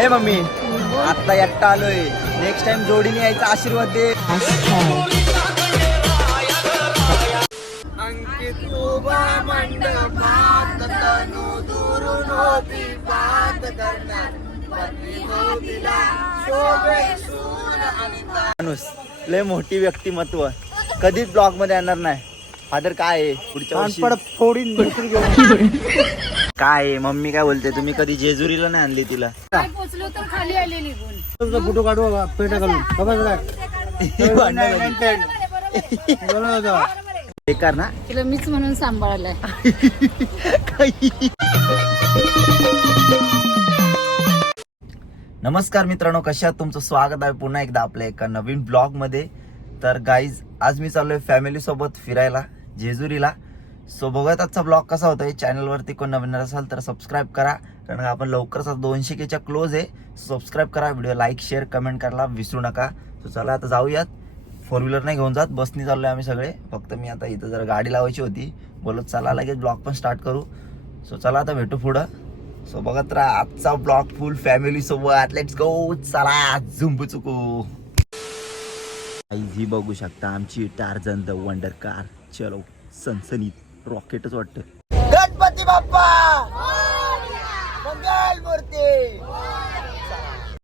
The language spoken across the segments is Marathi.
हे मम्मी आता एकटा आलोय, नेक्स्ट टाइम जोडीने यायचा आशीर्वाद दे. अंकित उभा मंडपात तनु दुरून होती बात करणार माणूस लय मोठी व्यक्तिमत्व कधीच ब्लॉग मध्ये येणार नाही. फादर काय आहे पुढच्या वर्षी काय आहे? मम्मी काय बोलते? तुम्ही कधी जेजुरीला नाही आणली तिला? पोचलो तर खाली आले निघून. फोटो काढू पेटा घालून बेकार ना तिला मीच म्हणून सांभाळलाय. नमस्कार मित्रांनो, कशा आहात? तुमचं स्वागत आहे पुन्हा एकदा आपल्या एका नवीन ब्लॉग मध्ये. तर गाईज आज मी चाललोय फॅमिली सोबत फिरायला जेजुरीला. सो बघत आजचा ब्लॉग कसा होतोय. चॅनलवरती कोण नवीन असाल तर सबस्क्राईब करा, कारण आपण लवकरच 200K क्लोज आहे. सबस्क्राईब करा, व्हिडिओ लाईक शेअर कमेंट करायला विसरू नका. सो चला आता जाऊयात. 4 व्हीलर नाही घेऊन जात, बसनी चाललोय आम्ही सगळे. फक्त मी आता इथं जरा गाडी लावायची होती, बोलत चला लगेच ब्लॉग पण स्टार्ट करू. सो चला आता भेटू पुढं. सो बघत राहा आजचा ब्लॉग फुल फॅमिली सोबत. लेट्स गो, चला झुंबू चुकू. ही बघू शकता आमची टार्झन द वंडर कार. चलो सनसनीत रॉकेटच वाटतं. गणपती बाप्पा मंगल मूर्ती.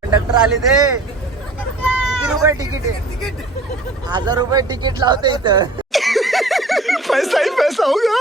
कंडक्टर आले ते. किती रुपये तिकीट आहे? 1000 रुपये तिकीट लावते इथं. पैसा ही पैसा होगा.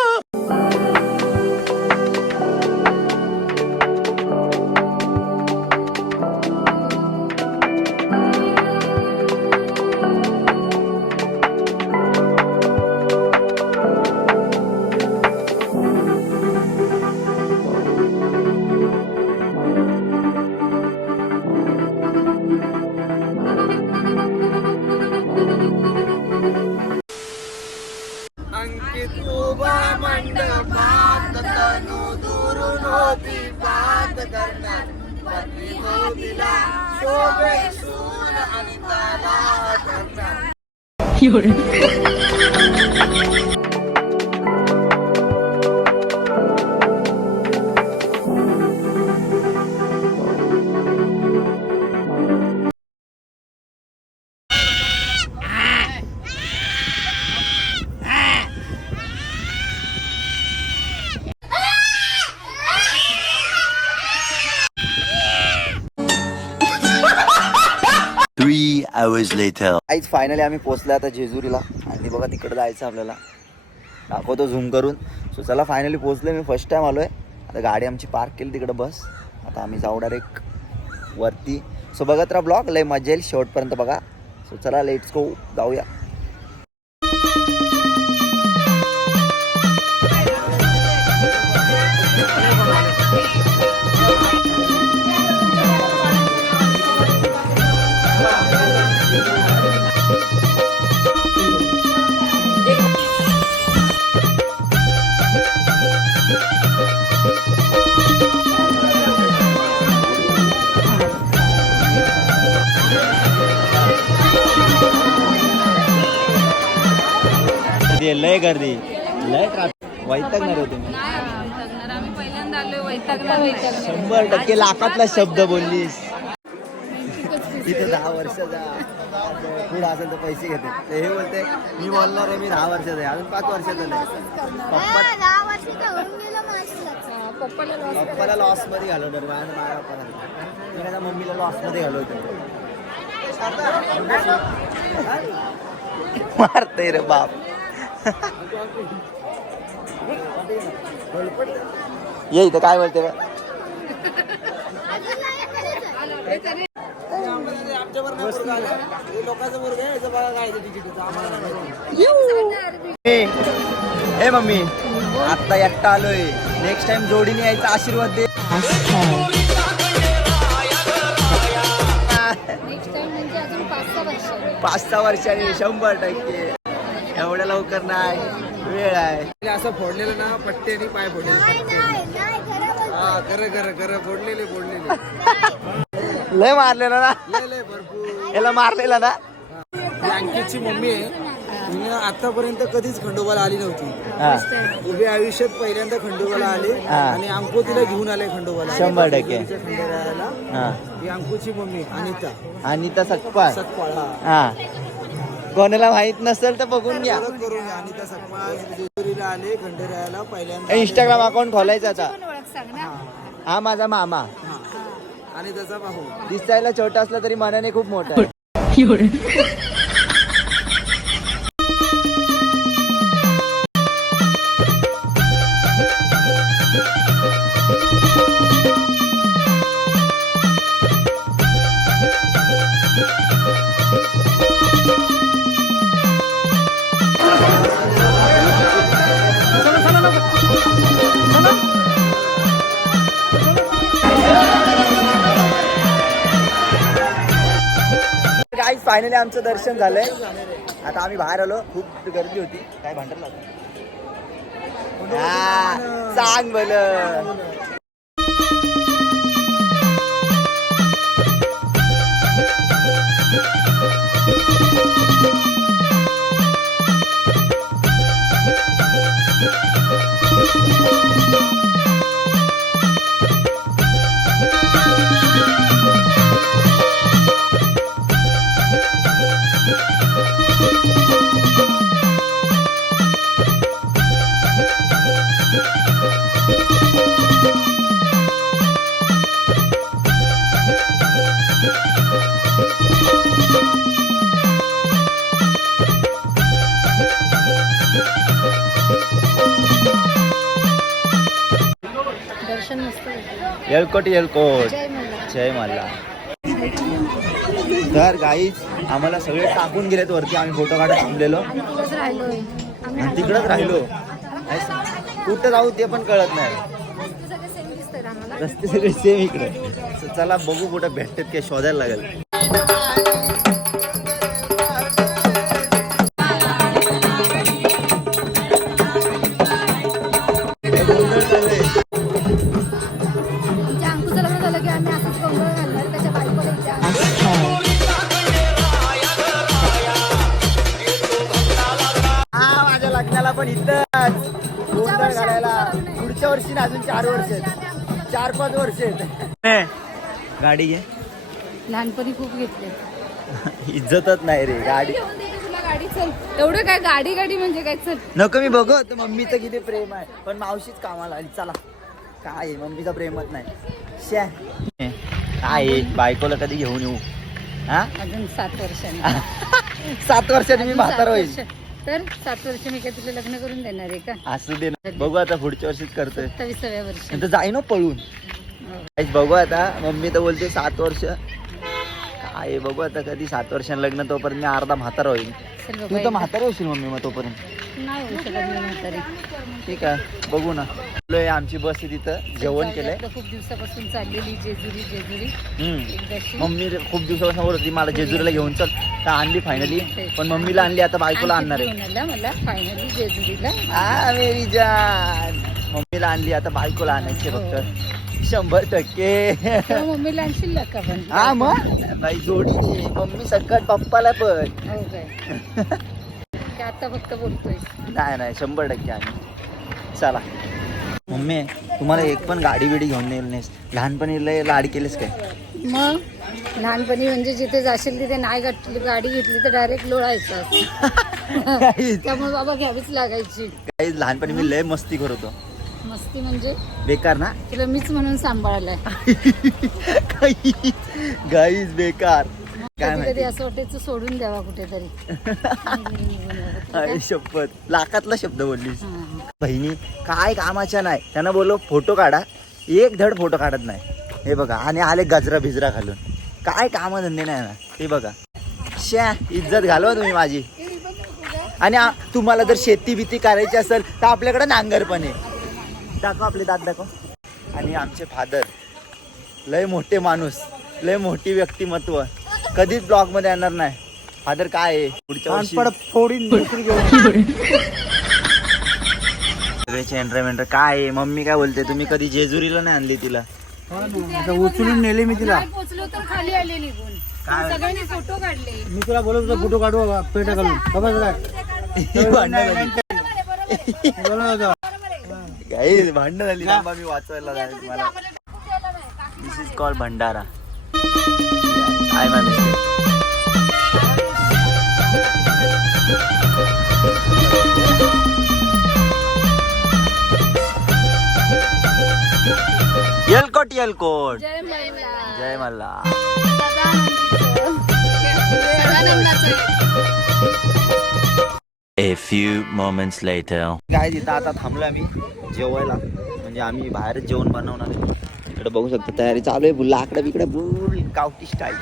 अंकित उभा मंडपात तनु दुरून होती बात करणार पत्नी होतीला शोभे सून आणि त्याला करणार. आज फायनली आम्ही पोहोचलो आता जेजुरीला. आणि बघा तिकडे जायचं आपल्याला, दाखवतो झूम करून. सो चला फायनली पोहोचलो. मी फर्स्ट टाइम आलोय. आता गाडी आमची पार्क केली तिकडे बस. आता आम्ही जाऊ डायरेक्ट वरती. सो बघत राहा ब्लॉग, लय मजा येईल शेवटपर्यंत बघा. सो चला लेट्स गो, जाऊया. लय गर्दी, लय ट्रॅफिक, वैतागणार होते. आम्ही पहिल्यांदा आलोय, वैतागणार. 100% लाखातला शब्द बोललीस. इथे 10 वर्षाचा पुढे असेल तर पैसे घेते. ते हे बोलते मी बोलणार आहे मी 10 वर्षाचा आहे, अजून 5 वर्षाचा नाही. पप्पाला लॉस मध्ये घालवणार. माझ्या पप्पाला, मम्मीला लॉस मध्ये घालवतो. मारते रे बाप. ये इथं काय बोलते बा. हे मम्मी आता एकटा आलोय, नेक्स्ट टाइम जोडीने यायचा आशीर्वाद दे. नेक्स्ट टाइम म्हणजे अजून 5-6 वर्षांनी 100%. एवढ्या लवकर नाही, वेळ आहे. असं फोडलेलं ना, पट्टे आणि पाय फोडलेले. हा कर फोडलेले. लय मारलेला ना, लय भरपूर. याला मारलेला ना. अंकितची मम्मी आहे तुम्ही आतापर्यंत कधीच खंडोबाला आली नव्हती. हा उभे आयुष्यात पहिल्यांदा खंडोबाला आले हा. आणि अंकू तिला घेऊन आले खंडोबाला. 100%. खंडोबाला हा ही अंकूची मम्मी अनिता अनिता सकपाळ. सकपाळ. हा हा कोणाला माहित नसेल तर बघून घ्या. ओळख करून घ्या. अनिता सकपाळ जेजुरीला आले खंडेरायाला पहिल्यांदा. इंस्टाग्राम अकाउंट खोलायचं आता. ओळख सांग ना. हा माझा मामा हा. आणि त्याचा भाऊ. दिसायला छोटा असला तरी मनाने खूप मोठा आहे. गाईज फायनली आमचं दर्शन झालंय. आता आम्ही बाहेर आलो. खूप गर्दी होती. काय भांडण लागलं सांग बल. दर्शन मस्त होतं. येलकोट येलकोट. जय मल्हार. जय मल्हार. तर गाईज आम्हाला सगळे टाकून गेलेत वरती. आम्ही फोटो काढत थांबलेलो आणि तिकडेच राहिलोय आम्ही. आणि तिकडच राहिलो. कुठं जाऊ ते पण कळत नाही. रस्ते सगळे सेम दिसतात आम्हाला. रस्ते सगळे सेम इकडे. So चला बघू कुठं भेटतात काय शोधायला लागेल. आमच्या अंकुचं लग्न झालं की आम्ही असंच गोंधळ घालणार त्याच्या बायकोला विचार. हा माझ्या लग्नाला पण इथंच गोंधळ घालायला. पुढच्या वर्षी ना अजून 4 वर्ष 4-5 वर्ष गाडी घे. लहानपणी खूप घेतले. इज्जतच नाही रे गाडी. तुला गाडी चल. एवढं काय गाडी गाडी म्हणजे काय चल. नको मी बघत मम्मीचं किती प्रेम आहे. पण मावशीच कामाला आली. चला काय आहे, मम्मीचं प्रेमच नाही. शे काय आहे, बायकोला कधी घेऊन येऊ. हा अजून 7 वर्षांनी. 7 वर्षांनी मी म्हातारा होईल. तर 7 वर्ष मी काय तुला लग्न करून देणार आहे का? असू दे ना. बघू आता पुढच्या वर्षीच करतोय. 27व्या वर्षी. नंतर जाई ना पळून. काहीच बघू आता. मम्मी तर बोलते 7 वर्ष. काय बघू आता कधी 7 वर्षांनी लग्न. तोपर्यंत मी अर्धा म्हातारा होईल. चल तू बाबा. तर म्हातारा होशील मम्मी मग तोपर्यंत. नाही होऊ शकत मी म्हातारी. ठीक आहे बघू ना. आमची बस आहे तिथं. जेवण केलंय. आपलं खूप दिवसापासून चाललेली जेजुरी. एकदाची. मम्मी खूप दिवसापासून बोलत होती मला जेजुरीला घेऊन चल. तर आणली फायनली. पण मम्मीला आणली आता बायकोला आणणार आहे. आणखी घेऊन आला मला फायनली जेजुरीला. मेरी जान. मम्मीला आणली आता बायकोला आणायची फक्त. 100%. तेव्हा मम्मीला आणशील का पण? हा मग बाई जोडी. मम्मी सकट पप्पाला पण. हो काय ते आता फक्त बोलतोय. नाही 100% आम्ही. चला मम्मी तुम्हाला एक पण गाडी बिडी घेऊन येईल नाहीस. लहानपणी लय लाड केलेस काय? मग लहानपणी म्हणजे जिथे जाशील तिथे नाही गाडी घेतली तर डायरेक्ट लोळायचं. त्यामुळे बाबा घ्यावीच लागायची. काही लहानपणी मी लय मस्ती करत होतो. मस्ती म्हणजे बेकार ना. तुला मीच म्हणून सांभाळलाय. गाईज बेकार. काय कधी कधी असं वाटायचं सोडून द्यावा कुठेतरी. अरे शपथ लाखातला शब्द बोललीस. हा. बहिणी काय कामाच्या नाही. त्यांना बोललो फोटो काढा. एक धड फोटो काढत नाही. हे बघा आणि आले गजरा भिजरा घालून. काय काम धंदे नाही ना. हे बघा श्या इज्जत घालवा तुम्ही माझी. आणि तुम्हाला जर शेती भीती करायची असेल तर आपल्याकडे नांगर पण आहे. दाखव आपले दात दाखव. आणि आमचे फादर लय मोठे माणूस. लय मोठी व्यक्तिमत्व. कधीच ब्लॉग मध्ये येणार नाही. फादर काय आहे पुढच्या वर्षी सगळ्याचे एंटरमेंटर काय आहे. मम्मी काय बोलते तुम्ही कधी जेजुरीला नाही आणली तिला. उचलून नेले मी तिला. नाही पोचलो तर खाली आले निघून. सगळ्यांनी फोटो काढले. मी तुला बोलत होतो फोटो काढू पेटा घालून. बघा काय काही भांडण झाली थांबा, मी वाचवायला जाईल मला. This is called bhandara. I my mistake. येलकोट येलकोट. जय मल्हार. जय Malhar. A few moments later. काय तिथं आता थांबलो आम्ही जेवायला, म्हणजे आम्ही बाहेर जेवण बनवणार आहे. इकडे बघू शकता तयारी चालू आहे. लाकडं बिकडे फुल गावठी स्टाईल.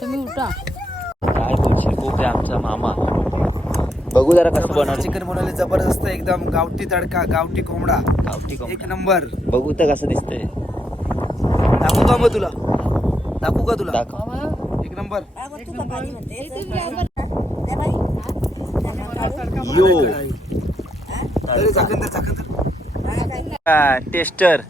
तुम्ही उठा. काय बोलशील, खूप आहे आमचा मामा. बघू जरा कसं बनवलं. चिकन बनवले जबरदस्त एकदम. गावठी तडका, गावठी कोंबडा, गावठी एक नंबर. बघू तर कसं दिसतंय. दाखवू का मग तुला? दाखवू का तुला? दाखव. एक नंबर. यो अरे झाकण तर, झाकण तर. टेस्टर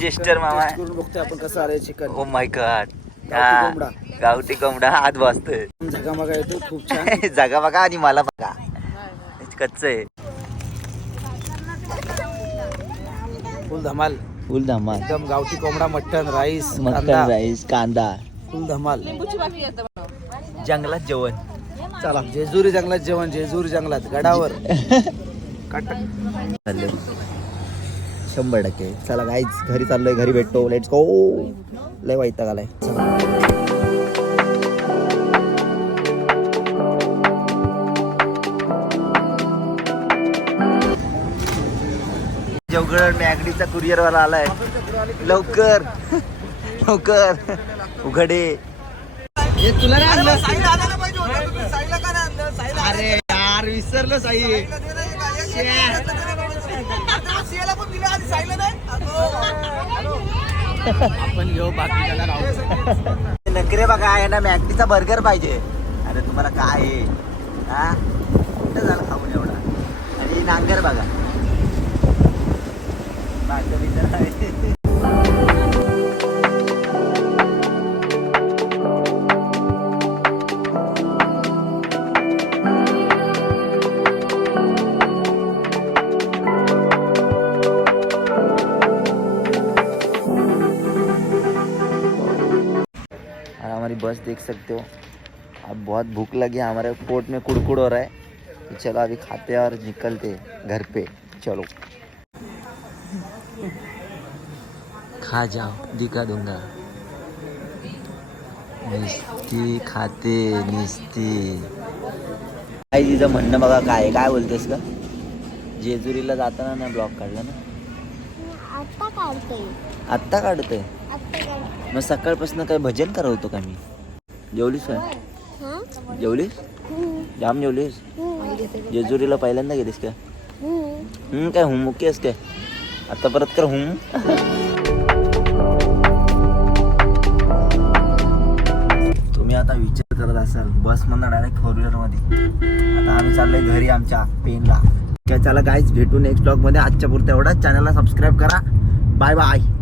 टेस्टर मामा. टेस्ट करून बघतोय आपण कसं आलंय चिकन. Oh my God. गावठी कोंबडा. गावठी कोंबडा हात बसतोय. झगामगा येतो खूप छान. जागा बघा आणि मला बघा. कच्च आहे. फुल धमाल. फुल धमाल. एकदम गावठी कोंबडा, मटन, राईस, मटन कांदा. राईस, कांदा. फुल धमाल. जंगलात जेवण. चला जेजुरी जंगलात जेवण. जेजुरी जंगलात गडावर. काटक. 100%. चला गाईच घरी चाललोय, घरी भेटतो. Let's go. लय वैताग आलाय. जेवगड मॅगडीचा कुरिअर वाला आलाय. लवकर लवकर उघडे. हे तुला नाही आणलं? अरे यार विसरलो साई. आपण घेऊ बाकी नकरे बघा, आहे ना मॅगडीचा बर्गर पाहिजे. अरे तुम्हाला काय आहे हा, कुठं झालं खाऊन एवढा. आणि नांगर बघा. हमारी बस देख सकते हो. अब बहुत भूख लगी, हमारे पेट में कुड़कुड़ हो रहा है. तो चलो अभी खाते हैं और निकलते घर पे. चलो खा जाओ, दिखा दूंगा. निस्ती खाते निस्ती. काय तिचं म्हणणं बघा काय काय बोलतेस का. जेजुरीला जाताना ना ब्लॉग काढला ना. आत्ता काढतोय. मग सकाळपासून काय भजन करवतो का मी. जेवलीस काय. जेवलीस जाम जेवलीस. जेजुरीला पहिल्यांदा गेलीस का. काय हुमुकी आहेस काय. आता परत कर हुम. तुम्ही आता विचार करत असाल बस मधनं डायरेक्ट 4-व्हीलर मध्ये. आता आम्ही चाललोय घरी आमच्या पेनला. काय चला गाईज भेटू नेक्स्ट ब्लॉग मध्ये. आजच्या पुरता एवढाच. चॅनलला सबस्क्राईब करा. Bye bye.